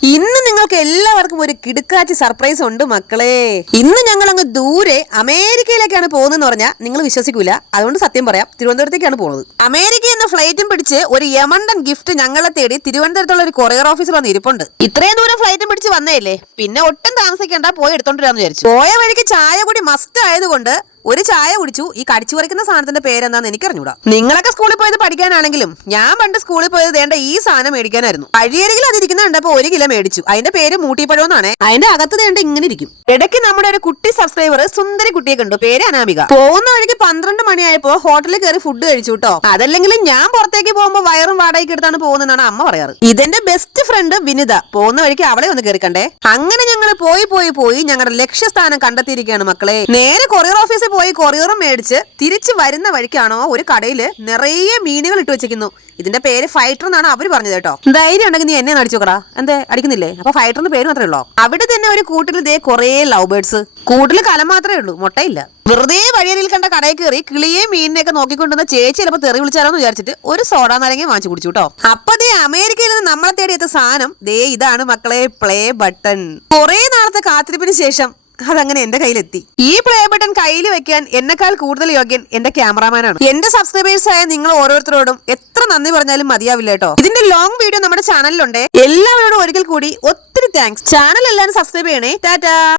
ഇന്ന് നിങ്ങൾക്ക് എല്ലാവർക്കും ഒരു കിടുക്കാച്ചി സർപ്രൈസ് ഉണ്ട് മക്കളെ. ഇന്ന് ഞങ്ങൾ അങ്ങ് ദൂരെ അമേരിക്കയിലേക്കാണ് പോകുന്നതെന്ന് പറഞ്ഞാൽ നിങ്ങൾ വിശ്വസിക്കൂല. അതുകൊണ്ട് സത്യം പറയാം തിരുവനന്തപുരത്തേക്കാണ് പോകുന്നത്. അമേരിക്ക എന്ന ഫ്ലൈറ്റും പിടിച്ച് ഒരു യമണ്ടൻ ഗിഫ്റ്റ് ഞങ്ങളെ തേടി തിരുവനന്തപുരത്തുള്ള ഒരു കൊറിയർ ഓഫീസിൽ വന്ന് ഇരിപ്പുണ്ട്. ഇത്രയും ദൂരം ഫ്ലൈറ്റും പിടിച്ച് വന്നേല്ലേ പിന്നെ ഒട്ടും താമസിക്കണ്ട പോയി എടുത്തോണ്ടിരാന്ന് വിചാരിച്ചു. പോയ വഴിക്ക് ചായ കൂടി മസ്റ്റ് ആയതുകൊണ്ട് ഒരു ചായ കുടിച്ചു. ഈ കടിച്ചു പറിക്കുന്ന സാധനത്തിന്റെ പേരെന്താന്ന് എനിക്ക് അറിഞ്ഞൂടാ നിങ്ങളൊക്കെ സ്കൂളിൽ പോയത് പഠിക്കാനാണെങ്കിലും ഞാൻ പണ്ട് സ്കൂളിൽ പോയത് വേണ്ട ഈ സാധനം മേടിക്കാനായിരുന്നു. അഴിയരികിൽ അത് ഇരിക്കുന്ന കണ്ടപ്പോ ഒരു കിലോ മേടിച്ചു. അതിന്റെ പേര് മൂട്ടിപ്പഴം എന്നാണ് അതിന്റെ അകത്ത് വേണ്ട ഇങ്ങനെ ഇരിക്കും. ഇടയ്ക്ക് നമ്മുടെ ഒരു കുട്ടി സബ്സ്ക്രൈബർ സുന്ദരി കുട്ടിയെ കണ്ടു. പേര് അനാമിക. പോകുന്ന വഴിക്ക് പന്ത്രണ്ട് മണിയായപ്പോ ഹോട്ടലിൽ കയറി ഫുഡ് കഴിച്ചു കേട്ടോ അതല്ലെങ്കിലും ഞാൻ പുറത്തേക്ക് പോകുമ്പോ വയറും വാടകയ്ക്ക് എടുത്താണ് പോകുന്നതെന്നാണ് അമ്മ പറയാറ്. ഇതെന്റെ ബെസ്റ്റ് ഫ്രണ്ട് വിനിത. പോകുന്ന വഴിക്ക് അവളെ ഒന്ന് കേറിക്കണ്ടേ കണ്ടേ. അങ്ങനെ ഞങ്ങൾ പോയി പോയി പോയി ഞങ്ങളുടെ ലക്ഷ്യസ്ഥാനം കണ്ടെത്തിയിരിക്കുകയാണ് മക്കളെ. നേരെ കൊറിയർ ഓഫീസിൽ പോയി കൊറിയറും മേടിച്ച് തിരിച്ചു വരുന്ന വഴിക്കാണോ ഒരു കടയിൽ നിറയെ മീനുകൾ ഇട്ട് വെച്ചിരിക്കുന്നു. ഇതിന്റെ പേര് ഫൈറ്റർ എന്നാണ് അവർ പറഞ്ഞത് കേട്ടോ. ധൈര്യം ഉണ്ടെങ്കിൽ നീ എന്നെ അടിച്ചു നോക്കടാ. എന്തേ? അടിക്കുന്നില്ലേ? അപ്പൊ ഫൈറ്റർ എന്ന് പേര് മാത്രമേ ഉള്ളൂ? അവിടെ തന്നെ ഒരു കൂട്ടിൽ ഇതേ കൊറേ ലവ് ബേർഡ്സ് കൂട്ടിൽ കലം മാത്രമേ ഉള്ളൂ മുട്ടയില്ല. വെറുതെ വഴിയരിയിൽ കണ്ട കടയിൽ കയറി കിളിയെ മീനിനെയൊക്കെ നോക്കിക്കൊണ്ടുവന്ന ചേച്ചി ചിലപ്പോൾ തെറി വിളിച്ചാലോന്ന് വിചാരിച്ചിട്ട് ഒരു സോഡ നാരങ്ങ വാങ്ങിച്ചു കുടിച്ചു കേട്ടോ അപ്പൊ ദേ അമേരിക്കയിൽ നിന്ന് നമ്മളെ തേടിയെത്ത സാധനം ദേ ഇതാണ് മക്കളെ പ്ലേ ബട്ടൺ കുറെ നാളത്തെ കാത്തിരിപ്പിന് ശേഷം അതങ്ങനെ എന്റെ കയ്യിലെത്തി. ഈ പ്ലേ ബട്ടൺ കയ്യിൽ വെക്കാൻ എന്നെക്കാൾ കൂടുതൽ യോഗ്യൻ എന്റെ ക്യാമറാമാനാണ് എന്റെ സബ്സ്ക്രൈബേഴ്സ് ആയ നിങ്ങൾ ഓരോരുത്തരോടും എത്ര നന്ദി പറഞ്ഞാലും മതിയാവില്ല കേട്ടോ ഇതിന്റെ ലോങ് വീഡിയോ നമ്മുടെ ചാനലിലുണ്ട് എല്ലാവരോടും ഒരിക്കൽ കൂടി ഒത്തിരി താങ്ക്സ് ചാനൽ എല്ലാവരും സബ്സ്ക്രൈബ് ചെയ്യണേ. ടാറ്റാ!